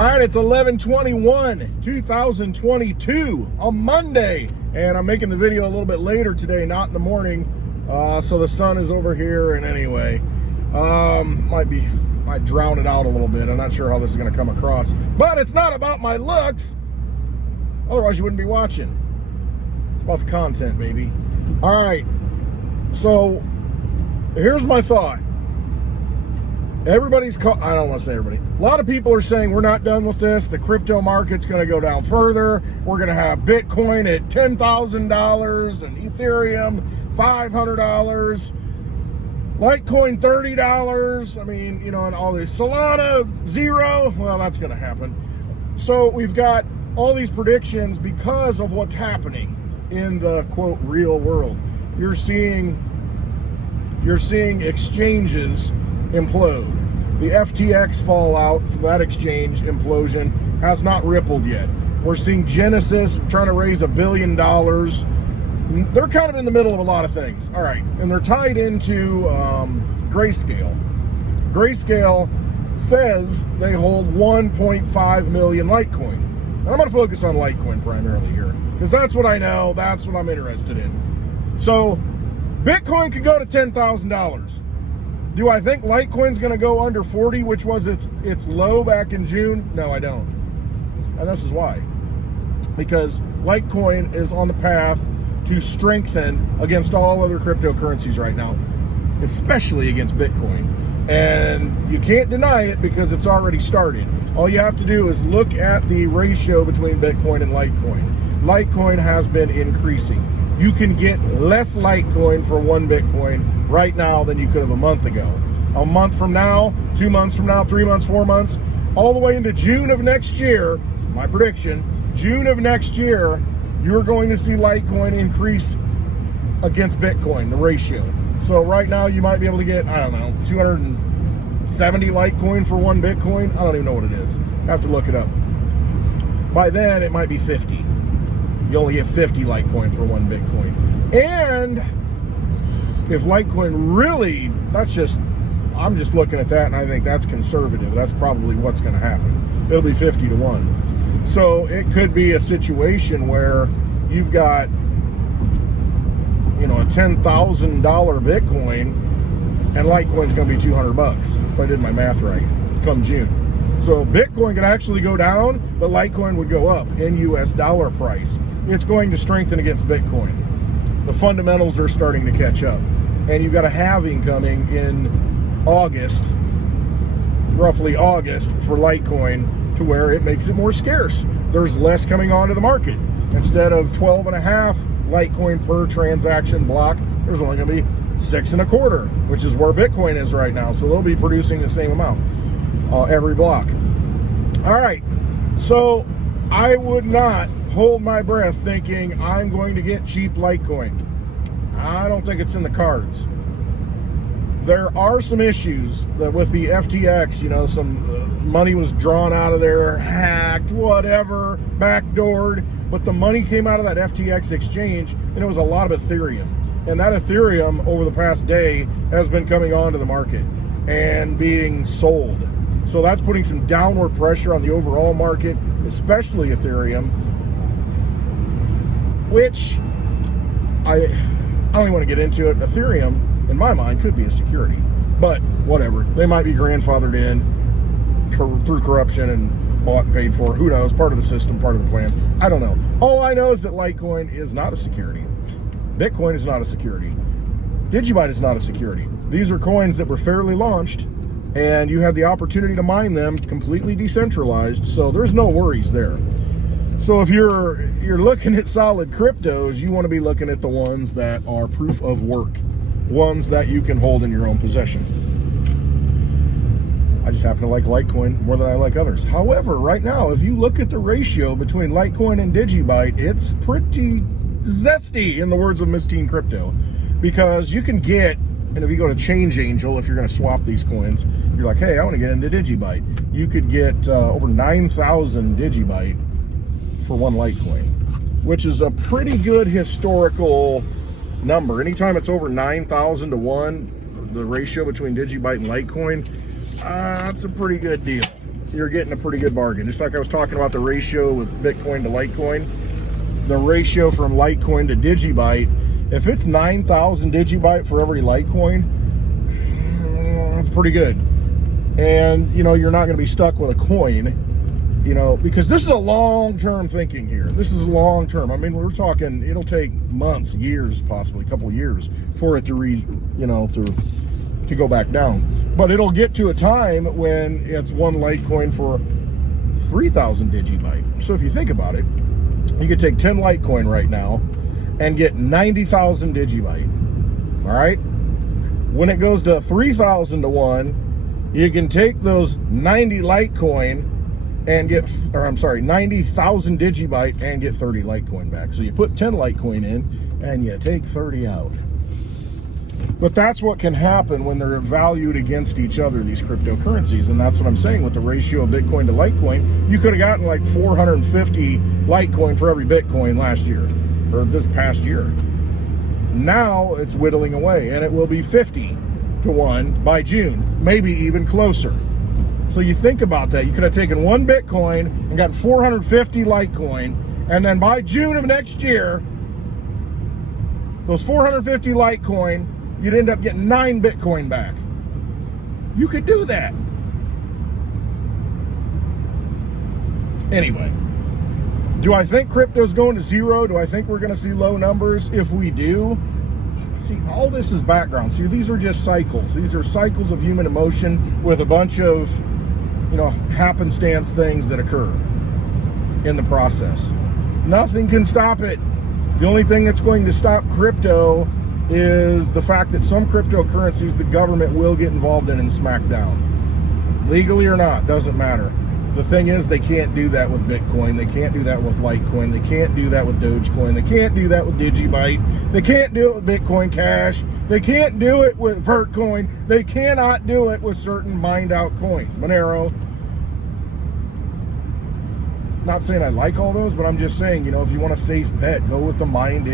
All right, it's 11/21/2022 on Monday, and I'm making the video a little bit later today, not in the morning, so the sun is over here. And anyway, might drown it out a little bit. I'm not sure how this is going to come across, but it's not about my looks. Otherwise, you wouldn't be watching. It's about the content, baby. All right, so here's my thought. I don't want to say everybody. A lot of people are saying we're not done with this. The crypto market's going to go down further. We're going to have Bitcoin at $10,000 and Ethereum $500, Litecoin $30. I mean, you know, and all this. Solana $0. Well, that's going to happen. So we've got all these predictions because of what's happening in the quote real world. You're seeing exchanges implode. The FTX fallout from that exchange implosion has not rippled yet. We're seeing Genesis trying to raise $1 billion. They're kind of in the middle of a lot of things. All right, and they're tied into Grayscale. Grayscale says they hold 1.5 million Litecoin. And I'm going to focus on Litecoin primarily here because that's what I know. That's what I'm interested in. So Bitcoin could go to $10,000. Do I think Litecoin's going to go under 40, which was its low back in June? No, I don't. And this is why. Because Litecoin is on the path to strengthen against all other cryptocurrencies right now, especially against Bitcoin. And you can't deny it because it's already started. All you have to do is look at the ratio between Bitcoin and Litecoin. Litecoin has been increasing. You can get less Litecoin for 1 Bitcoin right now than you could have a month ago. A month from now, 2 months from now, 3 months, 4 months, all the way into June of next year, this is my prediction, June of next year, you're going to see Litecoin increase against Bitcoin, the ratio. So right now you might be able to get, I don't know, 270 Litecoin for 1 Bitcoin. I don't even know what it is. I have to look it up. By then it might be 50. You only get 50 Litecoin for 1 Bitcoin. And if Litecoin really, I'm just looking at that and I think that's conservative. That's probably what's going to happen. It'll be 50 to 1. So it could be a situation where you've got, you know, a $10,000 Bitcoin and Litecoin's going to be $200 if I did my math right come June. So Bitcoin could actually go down, but Litecoin would go up in US dollar price. It's going to strengthen against Bitcoin. The fundamentals are starting to catch up. And you've got a halving coming in August, roughly August, for Litecoin to where it makes it more scarce. There's less coming onto the market. Instead of 12.5 Litecoin per transaction block, there's only going to be 6.25, which is where Bitcoin is right now. So they'll be producing the same amount every block. All right, so I would not hold my breath thinking I'm going to get cheap Litecoin. I don't think it's in the cards. There are some issues that with the FTX, you know, some money was drawn out of there, hacked, whatever, backdoored, but the money came out of that FTX exchange, and it was a lot of Ethereum. And that Ethereum over the past day has been coming onto the market and being sold. So that's putting some downward pressure on the overall market, especially Ethereum, which I don't even want to get into it. Ethereum, in my mind, could be a security, but whatever. They might be grandfathered in through corruption and bought and paid for. Who knows? Part of the system, part of the plan. I don't know. All I know is that Litecoin is not a security. Bitcoin is not a security. DigiByte is not a security. These are coins that were fairly launched, and you have the opportunity to mine them completely decentralized, so there's no worries there. So if you're looking at solid cryptos, you want to be looking at the ones that are proof of work, ones that you can hold in your own possession. I just happen to like Litecoin more than I like others. However, right now, if you look at the ratio between Litecoin and DigiByte, it's pretty zesty, in the words of Miss Teen Crypto, because you can get, and if you go to ChangeAngel, if you're going to swap these coins, you're like, hey, I want to get into DigiByte. You could get over 9,000 DigiByte for 1 Litecoin, which is a pretty good historical number. Anytime it's over 9,000 to 1, the ratio between DigiByte and Litecoin, that's a pretty good deal. you're getting a pretty good bargain. Just like I was talking about the ratio with Bitcoin to Litecoin, the ratio from Litecoin to DigiByte, if it's 9,000 DigiByte for every Litecoin, that's pretty good. And, you know, you're not going to be stuck with a coin, you know, because this is a long-term thinking here. This is long-term. I mean, we're talking, it'll take months, years, possibly a couple of years for it to to go back down. But it'll get to a time when it's one Litecoin for 3,000 DigiByte. So if you think about it, you could take 10 Litecoin right now and get 90,000 DigiByte. All right? When it goes to 3,000 to 1, you can take those 90 Litecoin and get, or I'm sorry, 90,000 DigiByte and get 30 Litecoin back. So you put 10 Litecoin in and you take 30 out. But that's what can happen when they're valued against each other, these cryptocurrencies. And that's what I'm saying with the ratio of Bitcoin to Litecoin. You could have gotten like 450 Litecoin for every Bitcoin last year, or this past year. Now it's whittling away, and it will be 50 to 1 by June, maybe even closer. So you think about that. You could have taken one Bitcoin and gotten 450 Litecoin, and then by June of next year, those 450 Litecoin, you'd end up getting 9 Bitcoin back. You could do that. Anyway, do I think crypto's going to zero? Do I think we're going to see low numbers? If we do, see, all this is background. See, these are just cycles. These are cycles of human emotion with a bunch of, you know, happenstance things that occur in the process. Nothing can stop it. The only thing that's going to stop crypto is the fact that some cryptocurrencies the government will get involved in and smack down. Legally or not, doesn't matter. The thing is, they can't do that with Bitcoin. They can't do that with Litecoin. They can't do that with Dogecoin. They can't do that with DigiByte. They can't do it with Bitcoin Cash. They can't do it with Vertcoin. They cannot do it with certain mined out coins. Monero. Not saying I like all those, but I'm just saying, you know, if you want a safe bet, go with the mined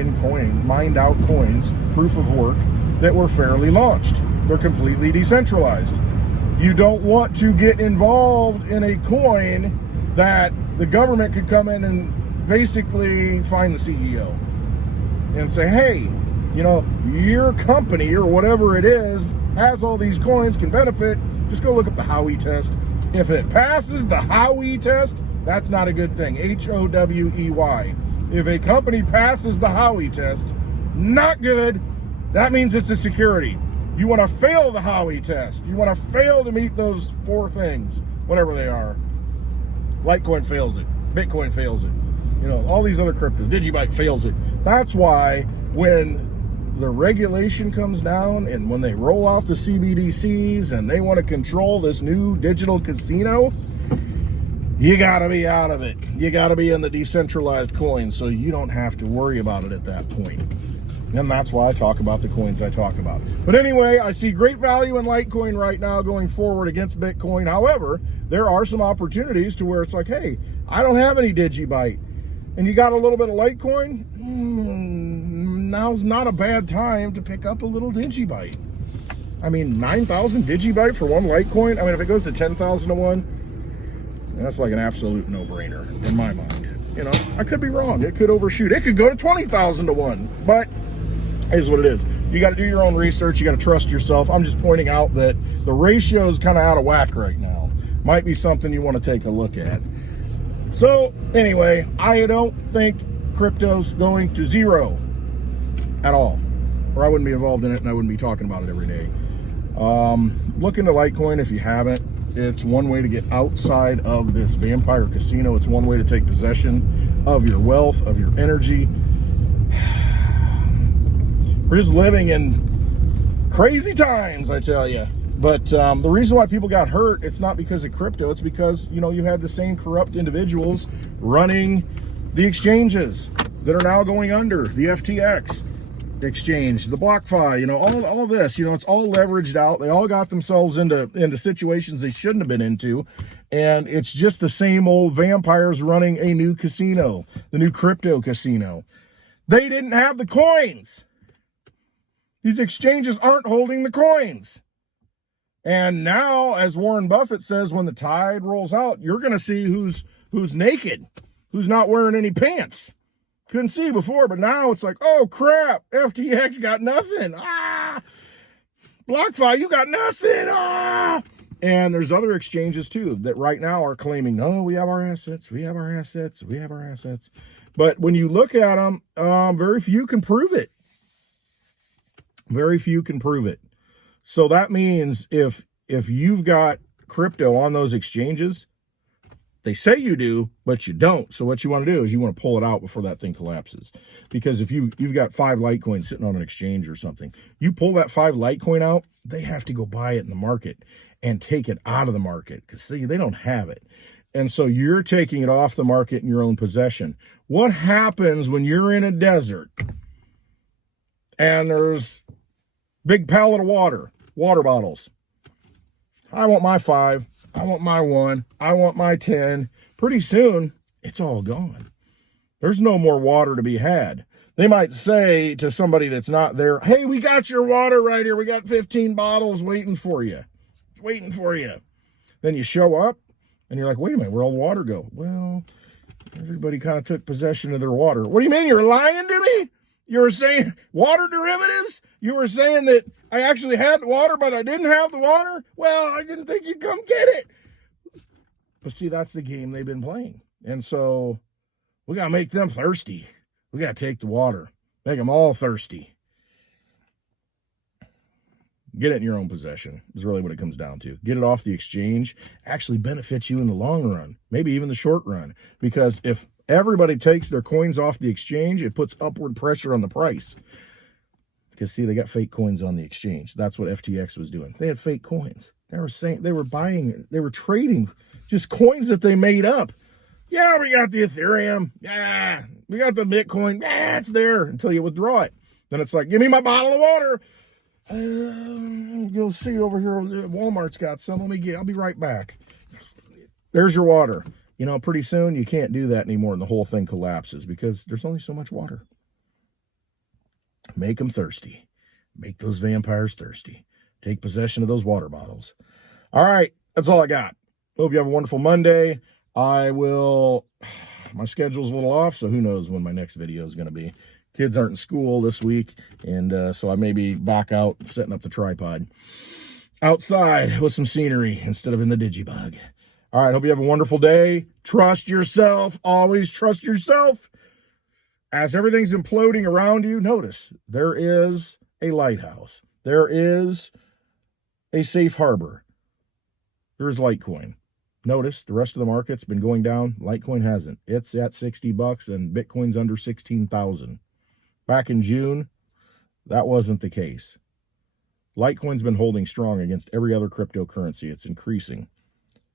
out coins, proof of work, that were fairly launched. They're completely decentralized. You don't want to get involved in a coin that the government could come in and basically find the CEO and say, hey, you know, your company or whatever it is has all these coins, can benefit. Just go look up the Howey test. If it passes the Howey test, that's not a good thing. Howey. If a company passes the Howey test, not good. That means it's a security. You want to fail the Howey test. You want to fail to meet those 4 things, whatever they are. Litecoin fails it. Bitcoin fails it. You know, all these other cryptos. DigiByte fails it. That's why when the regulation comes down and when they roll out the CBDCs and they want to control this new digital casino, you got to be out of it. You got to be in the decentralized coin so you don't have to worry about it at that point. And that's why I talk about the coins I talk about. But anyway, I see great value in Litecoin right now going forward against Bitcoin. However, there are some opportunities to where it's like, hey, I don't have any DigiByte, and you got a little bit of Litecoin, now's not a bad time to pick up a little DigiByte. I mean, 9,000 DigiByte for one Litecoin? I mean, if it goes to 10,000 to 1, that's like an absolute no-brainer in my mind. You know, I could be wrong. It could overshoot. It could go to 20,000 to 1, but it is what it is. You got to do your own research. You got to trust yourself. I'm just pointing out that the ratio is kind of out of whack right now. Might be something you want to take a look at. So anyway, I don't think crypto's going to zero at all, or I wouldn't be involved in it and I wouldn't be talking about it every day. Look into Litecoin if you haven't. It's one way to get outside of this vampire casino. It's one way to take possession of your wealth, of your energy. We're just living in crazy times, I tell you. But the reason why people got hurt, it's not because of crypto. It's because, you know, you had the same corrupt individuals running the exchanges that are now going under, the FTX exchange, the BlockFi, you know, all this, you know, it's all leveraged out. They all got themselves into situations they shouldn't have been into. And it's just the same old vampires running a new casino, the new crypto casino. They didn't have the coins. These exchanges aren't holding the coins. And now, as Warren Buffett says, when the tide rolls out, you're going to see who's naked, who's not wearing any pants. Couldn't see before, but now it's like, oh crap, FTX got nothing. BlockFi, you got nothing. And there's other exchanges too that right now are claiming, no, we have our assets, we have our assets, we have our assets. But when you look at them, very few can prove it. Very few can prove it. So that means if you've got crypto on those exchanges, they say you do, but you don't. So what you want to do is you want to pull it out before that thing collapses. Because if you've got 5 Litecoin sitting on an exchange or something, you pull that 5 Litecoin out, they have to go buy it in the market and take it out of the market. Because see, they don't have it. And so you're taking it off the market in your own possession. What happens when you're in a desert and there's big pallet of water bottles? I want my 5. I want my 1. I want my 10. Pretty soon, it's all gone. There's no more water to be had. They might say to somebody that's not there, hey, we got your water right here. We got 15 bottles waiting for you. It's waiting for you. Then you show up, and you're like, wait a minute, where'd all the water go? Well, everybody kind of took possession of their water. What do you mean? You're lying to me? You were saying water derivatives? You were saying that I actually had the water, but I didn't have the water? Well, I didn't think you'd come get it. But see, that's the game they've been playing. And so we got to make them thirsty. We got to take the water, make them all thirsty. Get it in your own possession is really what it comes down to. Get it off the exchange. Actually benefits you in the long run, maybe even the short run. Because if everybody takes their coins off the exchange, it puts upward pressure on the price. Because see, they got fake coins on the exchange. That's what FTX was doing. They had fake coins. They were saying they were buying, they were trading just coins that they made up. Yeah, we got the Ethereum. Yeah, we got the Bitcoin. Yeah, it's there until you withdraw it. Then it's like, give me my bottle of water. You'll see over here. Walmart's got some. I'll be right back. There's your water. You know, pretty soon you can't do that anymore and the whole thing collapses because there's only so much water. Make them thirsty. Make those vampires thirsty. Take possession of those water bottles. All right, that's all I got. Hope you have a wonderful Monday. My schedule's a little off, so who knows when my next video is going to be. Kids aren't in school this week, and so I may be back out setting up the tripod outside with some scenery instead of in the DigiByte. All right, hope you have a wonderful day. Trust yourself. Always trust yourself. As everything's imploding around you, notice there is a lighthouse. There is a safe harbor. There's Litecoin. Notice the rest of the market's been going down. Litecoin hasn't. It's at $60 and Bitcoin's under 16,000. Back in June, that wasn't the case. Litecoin's been holding strong against every other cryptocurrency. It's increasing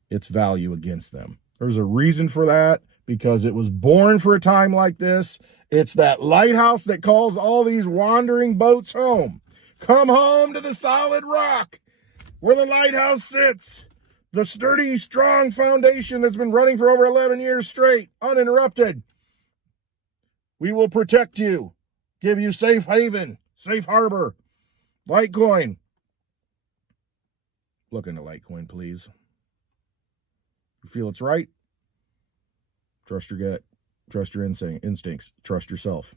its value against them. There's a reason for that, because it was born for a time like this. It's that lighthouse that calls all these wandering boats home. Come home to the solid rock where the lighthouse sits. The sturdy, strong foundation that's been running for over 11 years straight, uninterrupted. We will protect you, give you safe haven, safe harbor. Litecoin. Look into Litecoin, please. You feel it's right? Trust your gut. Trust your instincts. Trust yourself.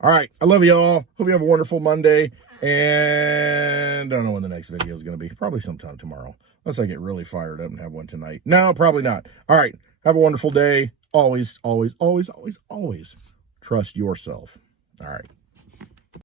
All right. I love you all. Hope you have a wonderful Monday. And I don't know when the next video is going to be. Probably sometime tomorrow. Unless I get really fired up and have one tonight. No, probably not. All right. Have a wonderful day. Always, always, always, always, always trust yourself. All right.